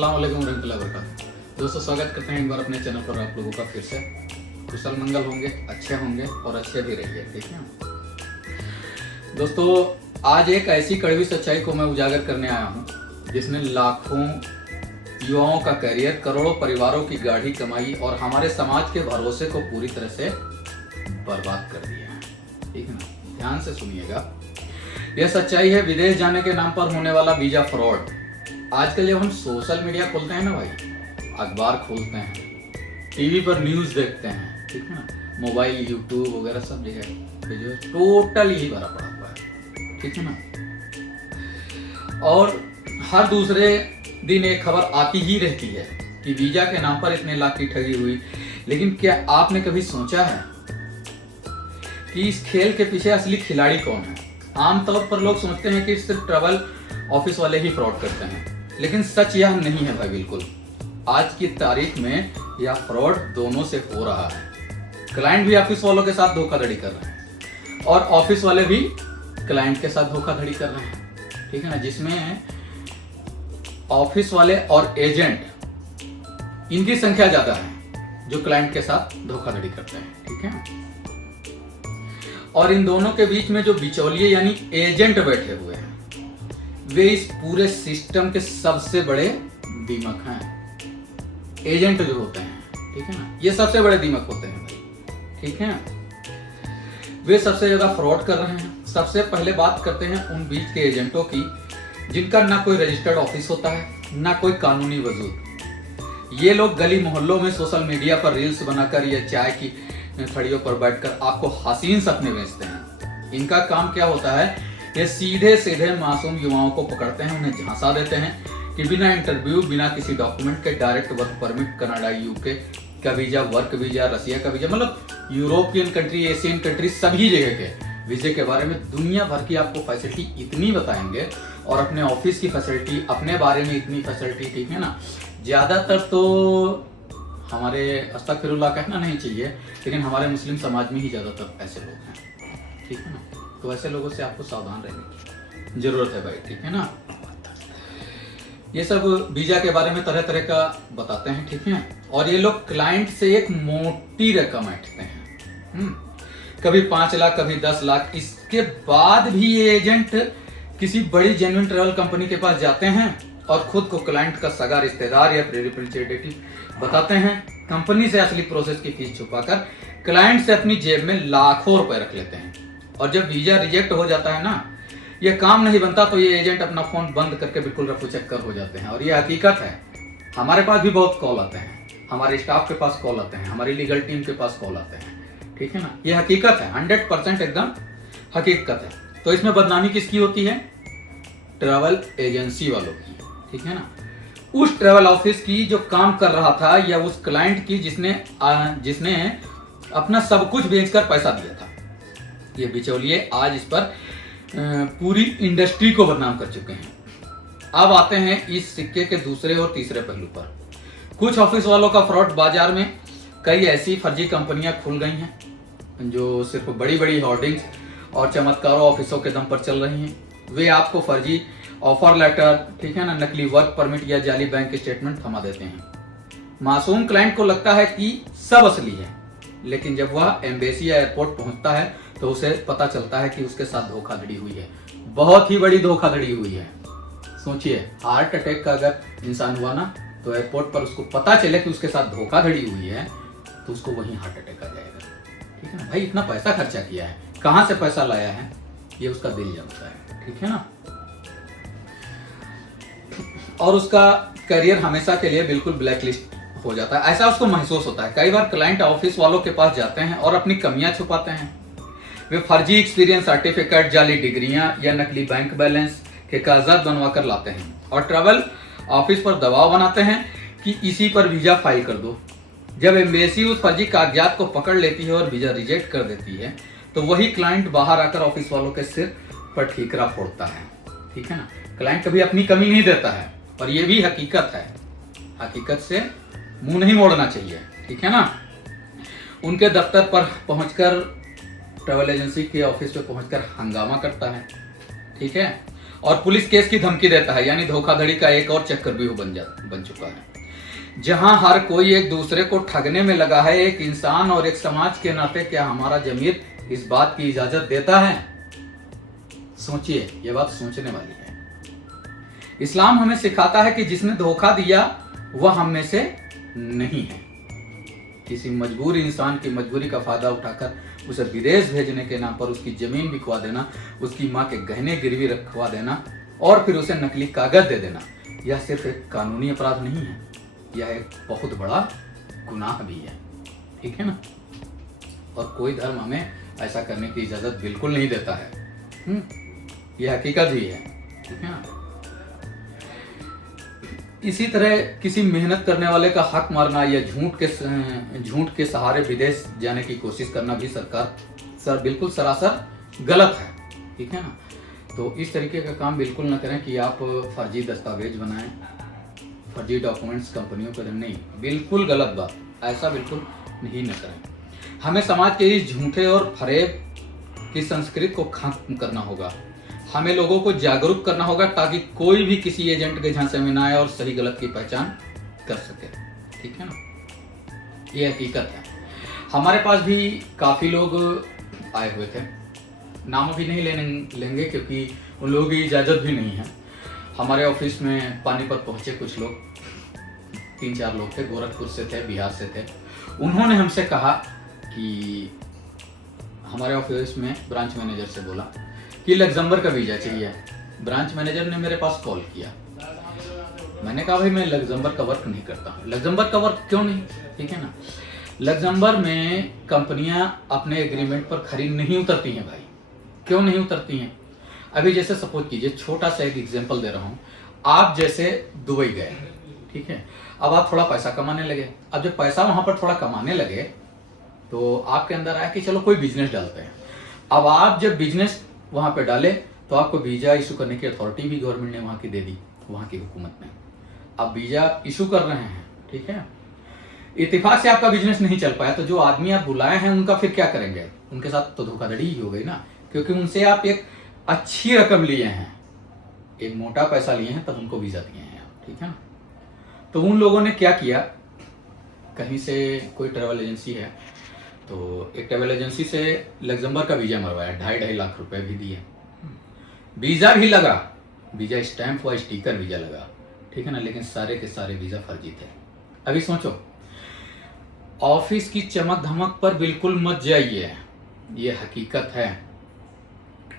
अस्सलामुअलैकुम रहमतुल्लाहि व बरकातुहू। दोस्तों स्वागत करते हैं एक बार अपने चैनल पर आप लोगों का फिर से। कुशल मंगल होंगे, अच्छे होंगे और अच्छे भी रहिए, ठीक है दोस्तों। आज एक ऐसी कड़वी सच्चाई को मैं उजागर करने आया हूँ जिसने लाखों युवाओं का करियर, करोड़ों परिवारों की गाढ़ी कमाई और हमारे समाज के भरोसे को पूरी तरह से बर्बाद कर दिया है, ठीक है ना। ध्यान से सुनिएगा, यह सच्चाई है विदेश जाने के नाम पर होने वाला वीजा फ्रॉड। आजकल जब हम सोशल मीडिया खोलते हैं ना भाई, अखबार खोलते हैं, टीवी पर न्यूज देखते हैं, ठीक है ना, मोबाइल, यूट्यूब वगैरह सब जगह पे जो टोटल ही भरा पड़ा हुआ है, ठीक है ना। और हर दूसरे दिन एक खबर आती ही रहती है कि वीजा के नाम पर इतने लाख की ठगी हुई। लेकिन क्या आपने कभी सोचा है कि इस खेल के पीछे असली खिलाड़ी कौन है? आमतौर पर लोग सोचते हैं कि सिर्फ ट्रैवल ऑफिस वाले ही फ्रॉड करते हैं, लेकिन सच यह नहीं है भाई। बिल्कुल आज की तारीख में यह फ्रॉड दोनों से हो रहा है। क्लाइंट भी ऑफिस वालों के साथ धोखाधड़ी कर रहे हैं और ऑफिस वाले भी क्लाइंट के साथ धोखाधड़ी कर रहे हैं, ठीक है ना। जिसमें ऑफिस वाले और एजेंट, इनकी संख्या ज्यादा है जो क्लाइंट के साथ धोखाधड़ी करते हैं, ठीक है। और इन दोनों के बीच में जो बिचौलिए यानी एजेंट बैठे हुए हैं, वे इस पूरे सिस्टम के सबसे बड़े दीमक हैं। एजेंट जो होते हैं, ठीक है ना, ये सबसे बड़े दीमक होते हैं भाई, ठीक है। वे सबसे ज्यादा फ्रॉड कर रहे हैं। सबसे पहले बात करते हैं उन बीच के एजेंटों की जिनका ना कोई रजिस्टर्ड ऑफिस होता है, ना कोई कानूनी वजूद। ये लोग गली मोहल्लों में सोशल मीडिया पर रील्स बनाकर या चाय की खड़ियों पर बैठकर आपको हसीन सपने बेचते हैं। इनका काम क्या होता है, ये सीधे सीधे मासूम युवाओं को पकड़ते हैं, उन्हें झांसा देते हैं कि बिना इंटरव्यू, बिना किसी डॉक्यूमेंट के direct work permit, Canada, UK का वीजा, वर्क वीजा, रसिया का वीजा, मतलब यूरोपियन कंट्री, एशियन कंट्री, सभी जगह के वीजे के बारे में दुनिया भर की आपको फैसिलिटी इतनी बताएंगे और अपने ऑफिस की फैसिलिटी, अपने बारे में इतनी फैसिलिटी, ठीक है ना। ज्यादातर तो हमारे अस्तगफिरुल्लाह कहना नहीं चाहिए, लेकिन हमारे मुस्लिम समाज में ही ज्यादातर ऐसे लोग हैं, ठीक है ना। तो ऐसे लोगों से आपको सावधान रहने की जरूरत है भाई, ठीक है ना। ये सब वीजा के बारे में तरह तरह का बताते हैं, ठीक है। और ये लोग क्लाइंट से एक मोटी रकम ऐंठते हैं, कभी 5 लाख, कभी 10 लाख। इसके बाद भी ये एजेंट किसी बड़ी जेन्युइन ट्रैवल कंपनी के पास जाते हैं और खुद को क्लाइंट का सगा रिश्तेदार या रिप्रेजेंटेटिव बताते हैं। कंपनी से असली प्रोसेस की फीस छुपाकर क्लाइंट से अपनी जेब में लाखों रुपए रख लेते हैं। और जब वीजा रिजेक्ट हो जाता है ना, ये काम नहीं बनता, तो ये एजेंट अपना फोन बंद करके बिल्कुल रफू चक्कर हो जाते हैं। और ये हकीकत है, हमारे पास भी बहुत कॉल आते हैं, हमारे स्टाफ के पास कॉल आते हैं, हमारी लीगल टीम के पास कॉल आते हैं, ठीक है ना। ये हकीकत है, 100% एकदम हकीकत है। तो इसमें बदनामी किसकी होती है? ट्रैवल एजेंसी वालों की, ठीक है ना। उस ट्रैवल ऑफिस की जो काम कर रहा था, या उस क्लाइंट की जिसने अपना सब कुछ बेचकर पैसा दिया था। ये बिचौलिए आज इस पर पूरी इंडस्ट्री को बदनाम कर चुके हैं। अब आते हैं इस सिक्के के दूसरे और तीसरे पहलू पर। कुछ ऑफिस वालों का फ्रॉड। बाजार में कई ऐसी फर्जी कंपनियां खुल गई हैं जो सिर्फ बड़ी बड़ी होर्डिंग्स और चमत्कारों ऑफिसों के दम पर चल रही हैं। वे आपको फर्जी ऑफर लेटर, ठीक है ना, नकली वर्क परमिट या जाली बैंक स्टेटमेंट थमा देते हैं। मासूम क्लाइंट को लगता है कि सब असली है, लेकिन जब वह एम्बेसी या एयरपोर्ट पहुंचता है तो उसे पता चलता है कि उसके साथ धोखाधड़ी हुई है। बहुत ही बड़ी धोखाधड़ी हुई है। सोचिए, हार्ट अटैक का अगर इंसान हुआ ना, तो एयरपोर्ट पर उसको पता चले कि उसके साथ धोखाधड़ी हुई है, तो उसको वहीं हार्ट अटैक आ जाएगा, ठीक है ना। भाई इतना पैसा खर्चा किया है, कहां से पैसा लाया है, ये उसका दिल जानता है, ठीक है ना। और उसका करियर हमेशा के लिए बिल्कुल ब्लैकलिस्ट हो जाता है, ऐसा उसको महसूस होता है। कई बार क्लाइंट ऑफिस वालों के पास जाते हैं और अपनी कमियां छुपाते हैं। वे फर्जी एक्सपीरियंस सर्टिफिकेट, जाली डिग्रियां या नकली बैंक बैलेंस के कागजात बनवा कर लाते हैं और ट्रैवल ऑफिस पर दबाव बनाते हैं कि इसी पर वीजा फाइल कर दो। जब एम्बेसी उस फर्जी कागजात को पकड़ लेती है और वीजा रिजेक्ट कर देती है, तो वही क्लाइंट बाहर आकर ऑफिस वालों के सिर पर ठीकरा फोड़ता है, ठीक है ना। क्लाइंट कभी अपनी कमी नहीं देता है, और ये भी हकीकत है। हकीकत से मुंह नहीं मोड़ना चाहिए, ठीक है ना। उनके दफ्तर पर पहुंचकर, ट्रैवल एजेंसी के ऑफिस पे पहुंचकर हंगामा करता है, ठीक है। और पुलिस केस की धमकी देता है, यानी धोखाधड़ी का एक और चक्रव्यूह बन चुका है, जहां हर कोई एक दूसरे को ठगने में लगा है। एक इंसान और एक समाज के नाते क्या हमारा ज़मीर इस बात की इजाजत देता है? सोचिए, यह बात सोचने वाली है। इस्लाम हमें सिखाता है कि जिसने धोखा दिया वह हम में से नहीं है। किसी मजबूर इंसान की मजबूरी का फायदा उठाकर उसे विदेश भेजने के नाम पर उसकी जमीन बिकवा देना, उसकी माँ के गहने गिरवी रखवा देना और फिर उसे नकली कागज दे देना, यह सिर्फ एक कानूनी अपराध नहीं है, यह एक बहुत बड़ा गुनाह भी है। ठीक है ना? और कोई धर्म हमें ऐसा करने की इजाजत बिल्कुल नहीं देता है। यह हकीकत ही है। ठीक है ना? इसी तरह किसी मेहनत करने वाले का हक मारना या झूठ के सहारे विदेश जाने की कोशिश करना भी बिल्कुल सरासर गलत है। ठीक है ना? तो इस तरीके का काम बिल्कुल ना करें कि आप फर्जी दस्तावेज बनाएं, फर्जी डॉक्यूमेंट्स कंपनियों को दें। नहीं, बिल्कुल गलत बात, ऐसा बिल्कुल नहीं न करें। हमें समाज के इस झूठे और फरेब की संस्कृति को खत्म करना होगा। हमें लोगों को जागरूक करना होगा ताकि कोई भी किसी एजेंट के झांसे में ना आए और सही गलत की पहचान कर सके। ठीक है ना? ये हकीकत है। हमारे पास भी काफ़ी लोग आए हुए थे, नाम अभी नहीं लेंगे क्योंकि उन लोगों की इजाज़त भी नहीं है। हमारे ऑफिस में पानीपत पहुँचे कुछ लोग, 3-4 लोग थे, गोरखपुर से थे, बिहार से थे। उन्होंने हमसे कहा कि हमारे ऑफिस में ब्रांच मैनेजर से बोला कि लग्जमबर्ग का वीज़ा चाहिए। ब्रांच मैनेजर ने मेरे पास कॉल किया। मैंने कहा भाई मैं लग्जमबर्ग का वर्क नहीं करता हूँ। लग्जमबर्ग का वर्क क्यों नहीं? ठीक है ना? लग्जमबर्ग में कंपनियां अपने एग्रीमेंट पर खरी नहीं उतरती हैं भाई। क्यों नहीं उतरती हैं? अभी जैसे सपोज कीजिए, छोटा सा एक एग्जाम्पल दे रहा हूँ। आप जैसे दुबई गए, ठीक है, अब आप थोड़ा पैसा कमाने लगे। अब जब पैसा वहाँ पर थोड़ा कमाने लगे तो आपके अंदर आया कि चलो कोई बिजनेस डालते हैं। अब आप जब बिजनेस वहाँ पे डाले तो आपको वीज़ा इशू करने की अथॉरिटी भी गवर्नमेंट ने वहाँ की दे दी, वहाँ की हुकूमत ने। अब वीज़ा इशू कर रहे हैं, ठीक है, इत्तेफाक से आपका बिजनेस नहीं चल पाया तो जो आदमी आप बुलाए हैं उनका फिर क्या करेंगे? उनके साथ तो धोखाधड़ी ही हो गई ना, क्योंकि उनसे आप एक अच्छी रकम लिए हैं, एक मोटा पैसा लिए हैं, तब उनको वीज़ा दिए हैं आप। ठीक है ना? तो उन लोगों ने क्या किया, कहीं से कोई ट्रैवल एजेंसी है तो एक ट्रैवल एजेंसी से लग्जमबर्ग का वीज़ा मरवाया, 2.5 लाख रुपए भी दिए, वीज़ा भी लगा, वीज़ा स्टैंप हुआ, स्टिकर वीज़ा लगा। ठीक है ना? लेकिन सारे के सारे वीज़ा फर्जी थे। अभी सोचो, ऑफिस की चमक धमक पर बिल्कुल मत जाइए, ये हकीकत है।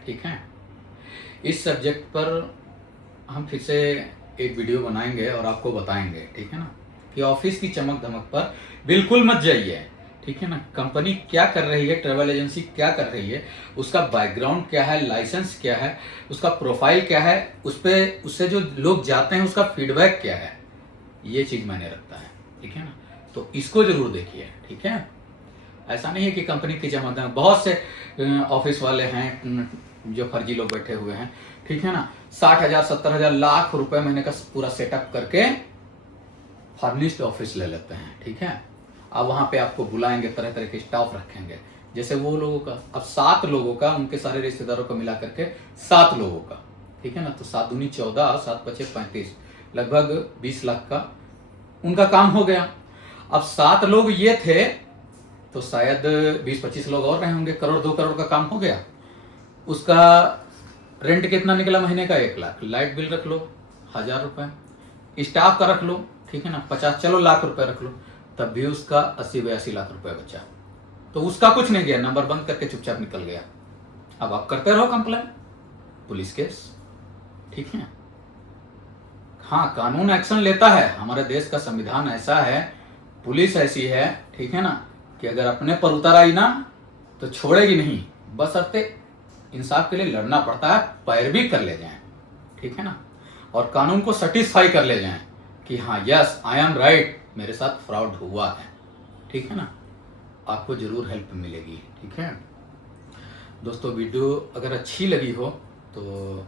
ठीक है? इस सब्जेक्ट पर हम फिर से एक वीडियो बनाएंगे और आपको बताएंगे, ठीक है ना, कि ऑफिस की चमक धमक पर बिल्कुल मत जाइए। ठीक है ना? कंपनी क्या कर रही है, ट्रैवल एजेंसी क्या कर रही है, उसका बैकग्राउंड क्या है, लाइसेंस क्या है, उसका प्रोफाइल क्या है, उससे जो लोग जाते हैं उसका फीडबैक क्या है, ये चीज़ मायने रखता है। ठीक है ना? तो इसको जरूर देखिए। ठीक है? ऐसा नहीं है कि कंपनी की जमा दें। बहुत से ऑफिस वाले हैं जो फर्जी लोग बैठे हुए हैं, ठीक है ना, 60,000 70,000 लाख रुपए महीने का पूरा सेटअप करके फर्निश्ड ऑफिस ले लेते हैं। ठीक है? अब वहाँ पे आपको बुलाएंगे, तरह तरह के स्टाफ रखेंगे, जैसे वो लोगों का अब 7 लोगों का, उनके सारे रिश्तेदारों को मिला करके 7 लोगों का। ठीक है ना? तो 7 दूनी 14, 7 पचे 35, लगभग 20 लाख का उनका काम हो गया। अब 7 लोग ये थे तो शायद 20-25 लोग और रहे होंगे, 1 करोड़ 2 करोड़ का काम हो गया। उसका रेंट कितना निकला महीने का? 1 लाख। लाइट बिल रख लो 1000 रुपए, स्टाफ का रख लो, ठीक है ना, 50, चलो लाख रुपए रख लो, तब भी उसका 80-82 लाख रुपए बचा। तो उसका कुछ नहीं गया, नंबर बंद करके चुपचाप निकल गया। अब आप करते रहो कंप्लेन, पुलिस केस। ठीक है? हाँ, कानून एक्शन लेता है, हमारे देश का संविधान ऐसा है, पुलिस ऐसी है, ठीक है ना, कि अगर अपने पर उतर आई ना तो छोड़ेगी नहीं, बशर्ते इंसाफ के लिए लड़ना पड़ता है, पैरवी कर ले जाएं। ठीक है ना? और कानून को सेटिस्फाई कर ले जाएं कि हाँ यस आई एम राइट, मेरे साथ फ्रॉड हुआ है। ठीक है ना? आपको जरूर हेल्प मिलेगी। ठीक है दोस्तों, वीडियो अगर अच्छी लगी हो तो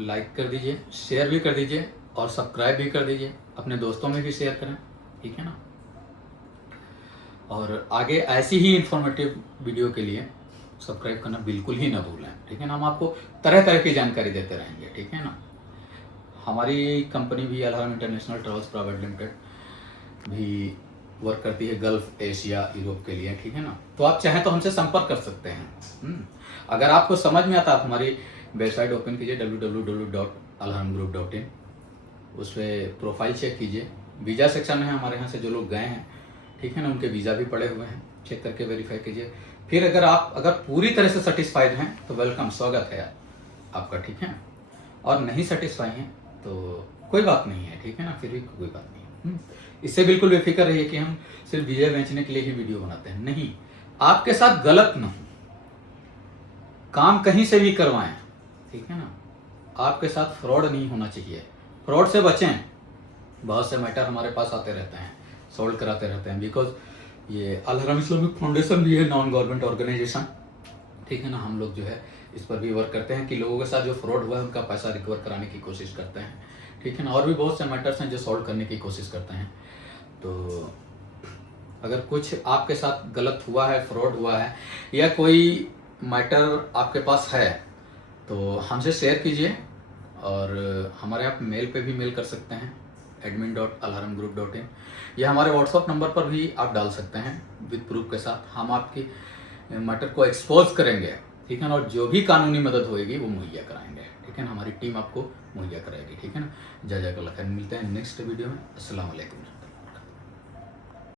लाइक कर दीजिए, शेयर भी कर दीजिए और सब्सक्राइब भी कर दीजिए, अपने दोस्तों में भी शेयर करें। ठीक है ना? और आगे ऐसी ही इंफॉर्मेटिव वीडियो के लिए सब्सक्राइब करना बिल्कुल ही ना भूलें, ठीक है ना। हम आपको तरह तरह की जानकारी देते रहेंगे, ठीक है ना। हमारी कंपनी भी अल्हरम इंटरनेशनल ट्रेवल्स प्राइवेट लिमिटेड भी वर्क करती है गल्फ, एशिया, यूरोप के लिए, ठीक है ना। तो आप चाहें तो हमसे संपर्क कर सकते हैं। अगर आपको समझ में आता, आप हमारी वेबसाइट ओपन कीजिए www.alharamgroup.in, उस पर प्रोफाइल चेक कीजिए। वीज़ा सेक्शन में है, हमारे यहाँ से जो लोग गए हैं, ठीक है ना, उनके वीज़ा भी पड़े हुए हैं, चेक करके वेरीफाई कीजिए। फिर अगर पूरी तरह से सेटिस्फाइड हैं तो वेलकम, स्वागत है आपका, ठीक है। और नहीं सेटिस्फाई हैं तो कोई बात नहीं है, ठीक है ना, फिर भी कोई बात नहीं है। इससे बिल्कुल बेफिक्र रहिए कि हम सिर्फ वीज़ा बेचने के लिए ही वीडियो बनाते हैं, नहीं। आपके साथ गलत ना हो, काम कहीं से भी करवाएं, ठीक है ना। आपके साथ फ्रॉड नहीं होना चाहिए, फ्रॉड से बचें। बहुत से मैटर हमारे पास आते रहते हैं, सॉल्व कराते रहते हैं, बिकॉज ये अल-हरम इस्लामिक फाउंडेशन भी है, नॉन गवर्नमेंट ऑर्गेनाइजेशन, ठीक है ना। हम लोग जो है इस पर भी वर्क करते हैं कि लोगों के साथ जो फ्रॉड हुआ है उनका पैसा रिकवर कराने की कोशिश करते हैं, ठीक है ना। और भी बहुत से मैटर्स हैं जो सॉल्व करने की कोशिश करते हैं। तो अगर कुछ आपके साथ गलत हुआ है, फ्रॉड हुआ है, या कोई मैटर आपके पास है तो हमसे शेयर कीजिए। और हमारे आप मेल पे भी मेल कर सकते हैं, admin.alharamgroup.in, या हमारे व्हाट्सअप नंबर पर भी आप डाल सकते हैं विद प्रूफ के साथ। हम आपकी मैटर को एक्सपोज करेंगे, ठीक है ना। और जो भी कानूनी मदद होएगी वो मुहैया कराएंगे, ठीक है ना। हमारी टीम आपको मुहैया कराएगी, ठीक है ना। जय जय का लखन। मिलते हैं नेक्स्ट वीडियो में। अस्सलाम वालेकुम।